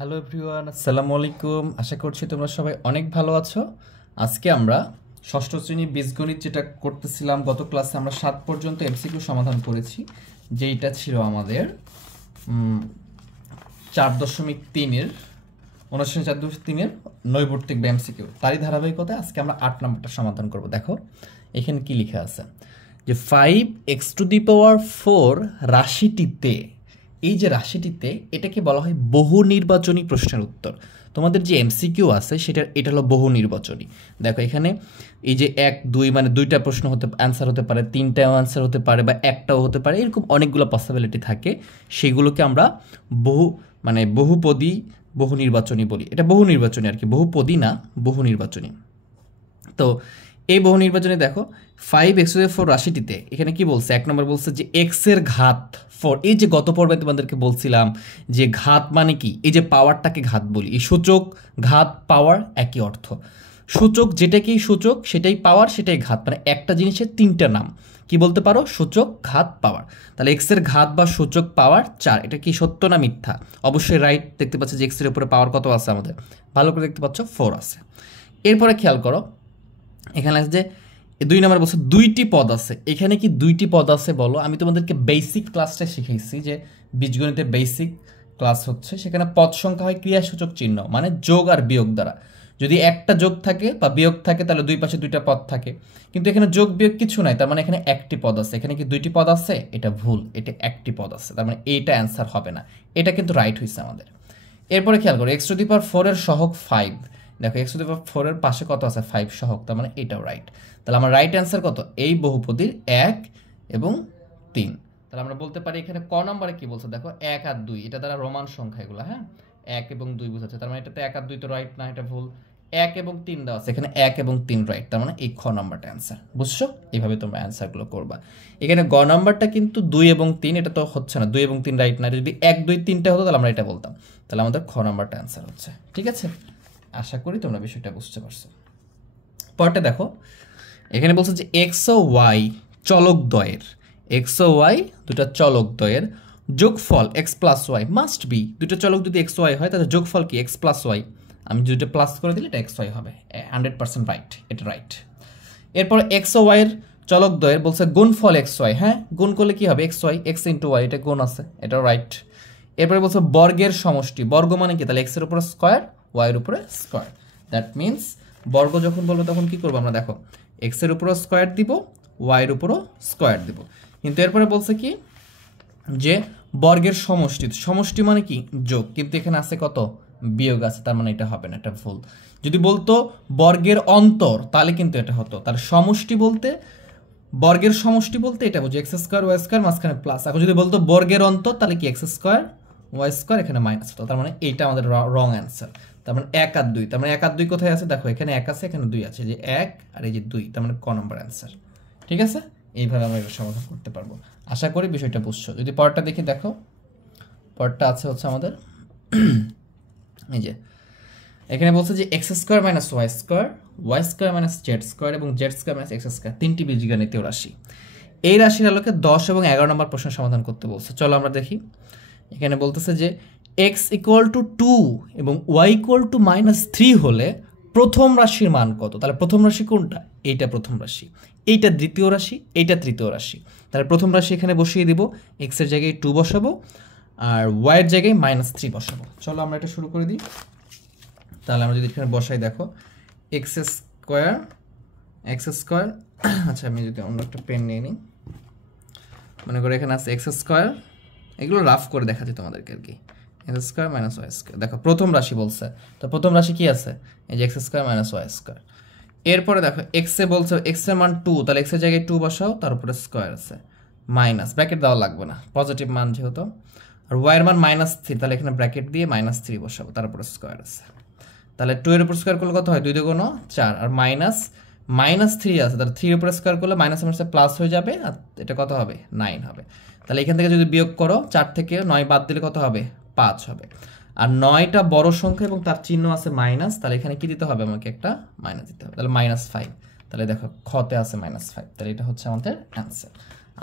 Hello everyone, আসসালামু আলাইকুম। আশা করছি তোমরা সবাই অনেক ভালো আছো। আজকে আমরা ষষ্ঠ শ্রেণী বীজগণিত যেটা করতেছিলাম, গত ক্লাসে আমরা 7 পর্যন্ত এমসিকিউ সমাধান করেছি, যেইটা ছিল আমাদের 4.3-এর অনুশীলনী 4.3-এর নৈবর্তিক বা এমসিকিউ। তারই ধারাবাহিকতায় আজকে আমরা 8 নম্বরটা সমাধান করব। দেখো এখানে কি লেখা আছে যে 5x⁴ রাশিটিতে, এই যে রাশিটিতে, এটাকে বলা হয় বহু নির্বাচনী প্রশ্নের উত্তর। তোমাদের যে এমসিকিউ আছে এটা হলো বহু নির্বাচনী। দেখো এখানে এই যে 1, 2 মানে দুইটা প্রশ্ন অ্যান্সার হতে পারে, তিনটাও অ্যান্সার হতে পারে, বা একটাও হতে পারে, এরকম অনেকগুলো পসিবিলিটি থাকে। সেগুলোকে আমরা বহুপদী বহু নির্বাচনী বলি। এটা বহু নির্বাচনী আর কি, বহুপদী না, বহু নির্বাচনী। তো এই বহু নির্বাচনে দেখো 5x⁴ রাশিটিতে এখানে কি বলছে, 1 নম্বর বলছে যে x-এর ঘাত 4। এই যে গত পর্বে তোমাদেরকে বলছিলাম যে ঘাত মানে কি, এই যে পাওয়ারটাকে ঘাত বলি। এই সূচক, ঘাত, পাওয়ার একই অর্থ। সূচক যেটাকেই সূচক সেটাই পাওয়ার, সেটাই ঘাত, মানে একটা জিনিসের তিনটা নাম। কি বলতে পারো? সূচক, ঘাত, পাওয়ার। তাহলে x-এর ঘাত বা সূচক পাওয়ার 4। এটা কি সত্য না মিথ্যা? অবশ্যই রাইট। দেখতে পাচ্ছ যে x-এর উপরে পাওয়ার কত আছে আমাদের, ভালো করে দেখতে পাচ্ছ, 4 আছে। এরপরে খেয়াল করো, এখানে আছে যে 2 নম্বর বলছে 2টি পদ আছে। এখানে কি 2টি পদ আছে বলো? আমি তোমাদেরকে বেসিক ক্লাসটা শিখাইছি যে বীজগণিতের বেসিক ক্লাস হচ্ছে, সেখানে পদ সংখ্যা হয় ক্রিয়াসূচক চিহ্ন, মানে যোগ আর বিয়োগ দ্বারা। যদি একটা যোগ থাকে বা বিয়োগ থাকে তাহলে দুই পাশে দুইটা পদ থাকে, কিন্তু এখানে যোগ বিয়োগ কিছু নাই, তার মানে এখানে একটি পদ আছে। এখানে কি 2টি পদ আছে? এটা ভুল, এটা একটি পদ আছে, তার মানে এইটা অ্যান্সার হবে না। এটা কিন্তু রাইট হয়েছে আমাদের। এরপরে খেয়াল করো x⁴ এর সহগ 5। দেখো x⁴ এর পাশে কত আছে? 5 সহগ, তার মানে এটাও রাইট। তাহলে আমার রাইট অ্যান্সার কত? এই বহুপদীর 1 এবং 3। তাহলে আমরা বলতে পারি এখানে ক নম্বরে কি বলছে দেখো, 1 আর 2, এটা দ্বারা রোমান সংখ্যা এগুলো, হ্যাঁ, 1 এবং 2 বোঝাচ্ছে, তার মানে এটাতে 1 আর 2 তো রাইট না, এটা ভুল। 1 এবং 3 দেওয়া আছে, এখানে 1 এবং 3 রাইট, তার মানে এই খ নম্বরটা অ্যান্সার। বুঝছো? এইভাবে তোমরা অ্যান্সারগুলো করবা। এখানে গ নম্বরটা কিন্তু 2 এবং 3, এটা তো হচ্ছে না, 2 এবং 3 রাইট না। যদি 1, 2, 3টা হতো তাহলে আমরা এটা বলতাম। তাহলে আমাদের খ নম্বরটা অ্যান্সার হচ্ছে। ঠিক আছে, আশা করি তোমরা বিষয়টা বুঝতে পারছো। পরটা দেখো, এখানে বলছে যে এক্স ও ওয়াই চলকদ্বয়ের, এক্স ও ওয়াই দুটা চলকদ্বয়ের যোগফল X plus Y must be. দুটো চলক যদি এক্স ওয়াই হয় তাহলে যোগফল কি এক্স প্লাস ওয়াই। আমি দুটো প্লাস করে দিলে এটা এক্স ওয়াই হবে, 100% রাইট, এটা রাইট। এরপর এক্স ও ওয়াইয়ের চলকদ্বয়ের বলছে গুণফল এক্স ওয়াই, হ্যাঁ, গুণ করলে কি হবে? X Y, X into Y, এটা গুণ আছে, এটাও রাইট। এরপরে বলছে বর্গের সমষ্টি, বর্গ মানে কি? তাহলে এক্সের উপরে স্কোয়ার, ওয়াইয়ের উপরে স্কোয়ার। দ্যাট মিনস বর্গ যখন বলবো তখন কি করবো আমরা, দেখো এক্সের উপরও স্কোয়ার দিব, ওয়াইয়ের উপরও স্কোয়ার দিব। কিন্তু এরপরে বলছে কি যে বর্গের সমষ্টি, সমষ্টি মানে কি? যোগ, কিন্তু এখানে আছে কত? বিয়োগ আছে, তার মানে এটা হবে না, এটা ভুল। যদি বলতো বর্গের অন্তর তাহলে কিন্তু এটা হতো। তাহলে সমষ্টি বলতে, বর্গের সমষ্টি বলতে এটা বুঝি এক্স স্কোয়ার ওয়াই স্কোয়ার মাঝখানে প্লাস। এখন যদি বলতো বর্গের অন্তর তাহলে কি এক্স স্কোয়ার ওয়াই স্কোয়ার, এখানে মাইনাস হতো, তার মানে এইটা আমাদের রং অ্যান্সার। তার মানে 1 আর 2, তার মানে 1 আর 2 কোথায় আছে? দেখো এখানে 1 আছে, এখানে 2 আছে, যে 1 আর এই যে 2, তার মানে ক নম্বর অ্যান্সার। ঠিক আছে, এইভাবে আমরা এটা সমাধান করতে পারবো। আশা করি বিষয়টা বুঝছো। যদি পরেরটা দেখি, দেখো পরেরটা আছে হচ্ছে আমাদের এই যে এখানে বলছে যে X square minus Y square, Y square minus Z square এবং Z square minus X square, 3টি বীজগণিতীয় রাশি। এই রাশির আলোকে 10 এবং 11 নম্বর প্রশ্ন সমাধান করতে বলছে। চলো আমরা দেখি। এখানে বলতেছে যে এক্স ইকুয়াল টু 2 এবং ওয়াই ইকুয়াল টু -3 হলে প্রথম রাশির মান কত? তাহলে প্রথম রাশি কোনটা? এইটা প্রথম রাশি, এইটা দ্বিতীয় রাশি, এইটা তৃতীয় রাশি। তাহলে প্রথম রাশি এখানে বসিয়ে দিব, এক্স এর জায়গায় 2 বসাবো আর ওয়াই এর জায়গায় -3 বসাবো। চলো আমরা এটা শুরু করে দিই। তাহলে আমরা যদি এখানে বসাই, দেখো এক্স স্কোয়ার, আচ্ছা আমি যদি অন্য একটা পেন নিয়ে নিই, মনে করো এখানে আছে এক্স স্কোয়ার, এগুলো রাফ করে দেখাচ্ছি তোমাদেরকে আর কি। X square minus Y square, দেখো প্রথম রাশি বলছে, তো প্রথম রাশি কি আছে? এই যে X square minus Y square. এরপরে দেখো এক্স এ বলছে এক্স এর মান 2, তাহলে এক্স এর জায়গায় 2 বসাও, তার উপরে স্কোয়ার আছে, মাইনাস, ব্র্যাকেট দেওয়া লাগবে না, পজিটিভ মান যেহেতু। আর ওয়াই এর মান -3, তাহলে এখানে ব্র্যাকেট দিয়ে -3 বসাবো, তার উপরে স্কোয়ার আছে। তাহলে 2 এর উপর স্কোয়ার করলে কত হয়? 2 দুগুণ 4, আর -3 আছে, তাহলে 3 এর উপরে স্কোয়ার করলে মাইনাস প্লাস হয়ে যাবে, আর এটা কত হবে? 9 হবে। তাহলে এখান থেকে যদি বিয়োগ করো, 4 থেকে 9 বাদ দিলে কত হবে? 5 হবে। আর 9টা বড় সংখ্যা এবং তার চিহ্ন আছে মাইনাস, তাহলে এখানে কি দিতে হবে? আমাকে একটা মাইনাস দিতে হবে, তাহলে -5। তাহলে দেখো খতে আছে -5, তাহলে এটা হচ্ছে আমাদের অ্যান্সার।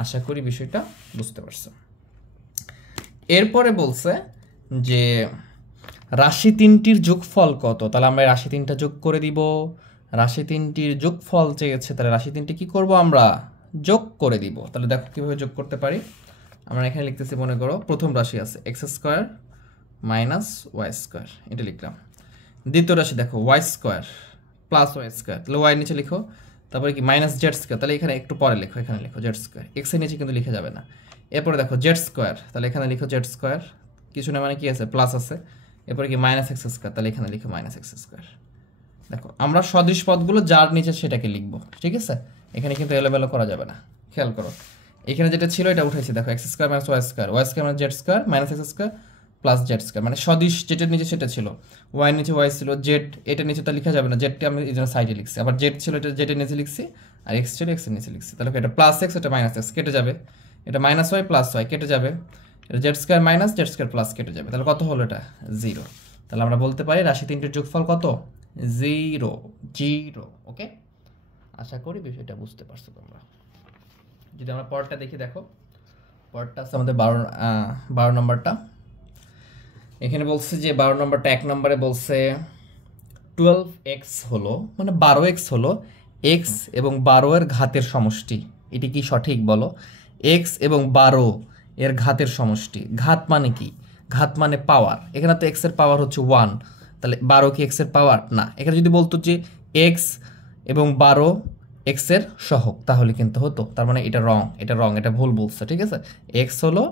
আশা করি বিষয়টা বুঝতে পারছো। এরপরে বলছে যে রাশি তিনটির যোগফল কত? তাহলে আমরা রাশি তিনটা যোগ করে দিব। রাশি তিনটির যোগফল চেয়েছে, তাহলে রাশি তিনটি কি করব আমরা? যোগ করে দিব। তাহলে দেখো কিভাবে যোগ করতে পারি। আমরা এখানে লিখতেছি, মনে করো প্রথম রাশি আছে X square minus Y square, এটা লিখলাম। দ্বিতীয় রাশি দেখো Y square plus Y square, তাহলে ওয়াই নিচে লিখো। তারপরে কি মাইনাস জেড স্কোয়ার, তাহলে এখানে একটু পরে লিখো, এখানে লিখো জেড স্কোয়ার, এক্স এর নিচে কিন্তু লিখে যাবে না। এরপরে দেখো জেড স্কোয়ার, তাহলে এখানে লিখো জেড স্কোয়ার, কিছু না মানে কি আছে প্লাস আছে। এরপরে কি মাইনাস এক্স স্কোয়ার, তাহলে এখানে লিখো মাইনাস এক্স স্কোয়ার। দেখো আমরা সদৃশ পদগুলো যার নিচে সেটাকে লিখবো, ঠিক আছে? এখানে কিন্তু এলোমেলো করা যাবে না, খেয়াল করো। এখানে যেটা ছিল এটা উঠাইছি, দেখো X square minus Y square, Y square minus Z square minus X square plus Z square, মানে সদৃশ যেটার নিচে সেটা ছিল। ওয়াই নিচে ওয়াই ছিল, জেড এটার নিচে তো লেখা যাবে না, জেডটা আমি এই জন্য সাইডে লিখছি। আবার জেড ছিল এটা জেডের নিচে লিখছি, আর এক্স ছিল এক্সের নিচে লিখছি। তাহলে এটা প্লাস এক্স, এটা মাইনাস এক্স কেটে যাবে, এটা মাইনাস ওয়াই প্লাস ওয়াই কেটে যাবে, এটা Z square minus Z square plus কেটে যাবে। তাহলে কত হলো? এটা 0। তাহলে আমরা বলতে পারি রাশি তিনটির যোগফল কত? 0 0। ওকে, আশা করি বিষয়টা বুঝতে পারছো তোমরা। যদি আমরা পরেরটা দেখি, দেখো পরেরটা আছে আমাদের 12 নম্বরটা। এখানে বলছে যে 12 নম্বরটা 1 নম্বরে বলছে 12x হলো, মানে 12x হলো x এবং 12 এর ঘাতের সমষ্টি। এটি কি সঠিক বলো? x এবং 12 এর ঘাতের সমষ্টি। ঘাত মানে কি? ঘাত মানে পাওয়ার। এখানে তো x এর পাওয়ার হচ্ছে 1, তাহলে 12 কি x এর পাওয়ার না? এখানে যদি বলতো যে x এবং 12 x এর সহগ, তাহলে কিন্তু হতো। তার মানে এটা রং, এটা ভুল বলছে, ঠিক আছে? x হলো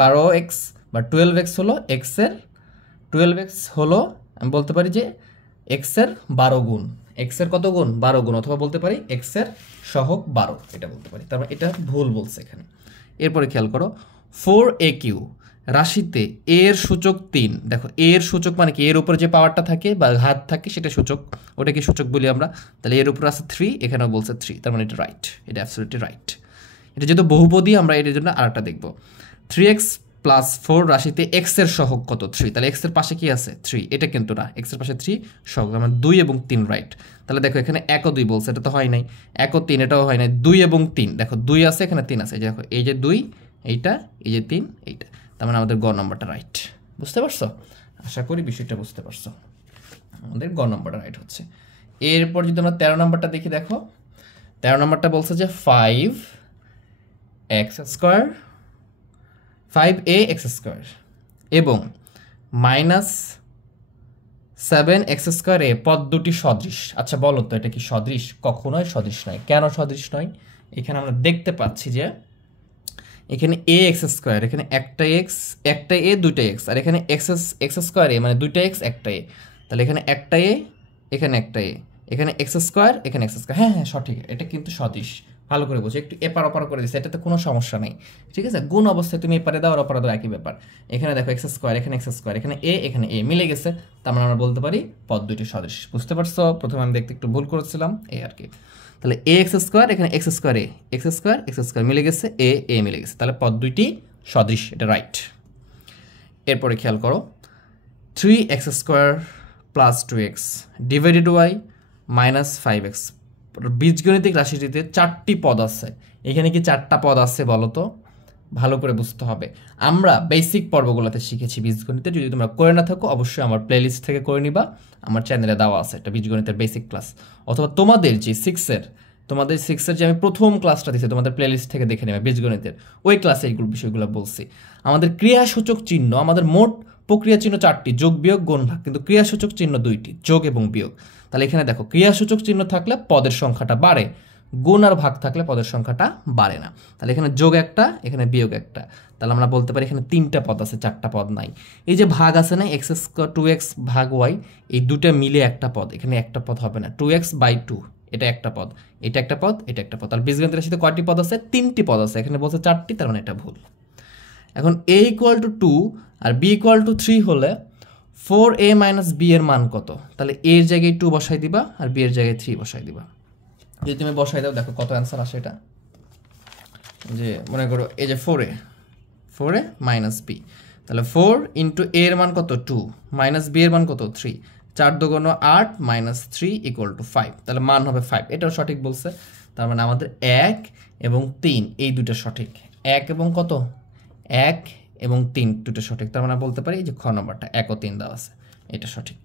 12x বা 12x হলো x এর 12x হলো, আমি বলতে পারি যে x এর 12 গুণ। x এর কত গুণ? 12 গুণ। অথবা বলতে পারি x এর সহগ 12, এটা বলতে পারি। তার মানে এটা ভুল বলছে এখানে। এরপরে খেয়াল করো 4aq রাশিতে a এর সূচক 3। দেখো a এর সূচক মানে কি? এর উপরে যে পাওয়ারটা থাকে বা ঘাত থাকে সেটা সূচক, ওটাকে সূচক বলি আমরা। তাহলে এর উপরে আছে 3, এখানেও বলছে 3, তার মানে এটা রাইট, এটা অ্যাবসলিউটলি রাইট। এটা যেহেতু বহুপদী, আমরা এর জন্য আরেকটা দেখব। 3x প্লাস 4 রাশিতে x এর সহগ কত? 3। তাহলে x এর পাশে কি আছে? 3। এটা কিন্তু না, x এর পাশে 3 সহগ, মানে 2 এবং 3 রাইট। তাহলে দেখো এখানে 1 ও 2 বলছে, এটা তো হয় নাই। 1 ও 3 এটাও হয় নাই। 2 এবং 3, দেখো 2 আছে, এখানে 3 আছে। দেখো এই যে 2 এইটা, এই যে 3 এইটা, তার মানে আমাদের গ নম্বরটা রাইট। বুঝতে পারছো? আশা করি বিষয়টা বুঝতে পারছো। আমাদের গ নম্বরটা রাইট হচ্ছে। এরপর যদি আমরা 13 নম্বরটা দেখি, দেখো 13 নম্বরটা বলছে যে 5x স্কোয়ার 5ax স্কোয়ার এবং মাইনাস 7x স্কোয়ার এ পদ দুটি সদৃশ। আচ্ছা বলো তো এটা কি সদৃশ? কখনোই সদৃশ নয়। কেন সদৃশ নয়? এখানে আমরা দেখতে পাচ্ছি যে এখানে ax স্কোয়ার, এখানে একটা a দুইটা x, আর এখানে x স্কোয়ার এ মানে দুইটা x একটা a। তাহলে এখানে একটা a, এখানে একটা a, এখানে x স্কোয়ার, এখানে x স্কোয়ার। হ্যাঁ হ্যাঁ সঠিক, এটা কিন্তু সদৃশ। ভালো করে বুঝো, একটু এপার ওপার করে দিচ্ছে, এটাতে কোনো সমস্যা নেই, ঠিক আছে? গুণ অবস্থায় তুমি এপারে দাও আর ওপারে দাও, একই ব্যাপার। এখানে দেখো এক্স স্কোয়ার, এখানে এক্স স্কোয়ার, এখানে এ মিলে গেছে, তার মানে আমরা বলতে পারি পদ দুইটি সদৃশ। বুঝতে পারছো? প্রথমে আমি দেখতে একটু ভুল করেছিলাম, এই আর কি। তাহলে এ এক্স স্কোয়ার, এখানে এক্স স্কোয়ার এক্স স্কোয়ার মিলে গেছে, এ মিলে গেছে, তাহলে পদ দুইটি সদৃশ, এটা রাইট। এরপরে খেয়াল করো 3x square plus 2x divided Y minus 5x। বীজগণিতিক রাশিটিতে 4টি পদ আছে। এখানে কি 4টা পদ আছে বলো তো? ভালো করে বুঝতে হবে। আমরা বেসিক পর্বগুলোতে শিখেছি বীজগণিতে, যদি তোমরা করে না থাকো অবশ্যই আমার প্লেলিস্ট থেকে করে নিবা, আমার চ্যানেলে দেওয়া আছে একটা বীজগণিতের বেসিক ক্লাস। অথবা তোমাদের যে সিক্সের যে আমি প্রথম ক্লাসটা দিচ্ছি তোমাদের প্লেলিস্ট থেকে দেখে নেবে বীজগণিতের, ওই ক্লাসে এইগুলো বিষয়গুলো বলছি। আমাদের ক্রিয়াসূচক চিহ্ন, আমাদের মোট প্রক্রিয়া চিহ্ন 4টি, যোগ বিয়োগ গুণ ভাগ, কিন্তু ক্রিয়াসূচক চিহ্ন 2টি, যোগ এবং বিয়োগ। তাহলে এখানে দেখো ক্রিয়াসূচক চিহ্ন থাকলে পদের সংখ্যাটা বাড়ে, গুণ আর ভাগ থাকলে পদের সংখ্যাটা বাড়ে না। তাহলে এখানে যোগ একটা, এখানে বিয়োগ একটা, তাহলে আমরা বলতে পারি এখানে 3টা পদ আছে, 4টা পদ নাই। এই যে ভাগ আছে না, এক্স স্কোয়ার 2x ভাগ ওয়াই, এই দুটা মিলে একটা পদ, এখানে একটা পদ হবে না। 2x/2 এটা একটা পদ, এটা একটা পদ, এটা একটা পদ। তাহলে বীজগণিতের রাশিতে কয়টি পদ আছে? 3টি পদ আছে, এখানে বলছে 4টি, তার মানে এটা ভুল। এখন a = 2 আর b = 3 হলে 4a - b এর মান কত? তাহলে a এর জায়গায় 2 বসাই দিবা আর b এর জায়গায় 3 বসাই দিবা। যদি তুমি বসাই দাও দেখো কত অ্যান্সার আসে। এটা যে মনে করো এই যে 4a - b, তাহলে 4 × a এর মান কত? 2 মাইনাস b এর মান কত? 3, 4 × 2 = 8 - 3 = 5, তাহলে মান হবে 5। এটাও সঠিক বলছে। তার মানে আমাদের 1 এবং 3 এই দুটো সঠিক। 1 এবং কত? 1 এবং 3 দুটো সঠিক। তার মানে বলতে পারি যে খ নম্বরটা 1 ও 3 দেওয়া আছে, এটা সঠিক।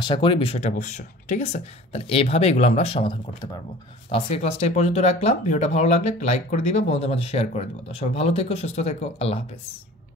আশা করি বিষয়টা বুঝছো, ঠিক আছে? তাহলে এইভাবে এগুলো আমরা সমাধান করতে পারবো। তো আজকের ক্লাসটা এই পর্যন্ত রাখলাম। ভিডিওটা ভালো লাগলে একটা লাইক করে দিবে, বন্ধুদের মাঝে শেয়ার করে দিবে। তো সবাই ভালো থেকো, সুস্থ থেকো, আল্লাহ হাফেজ।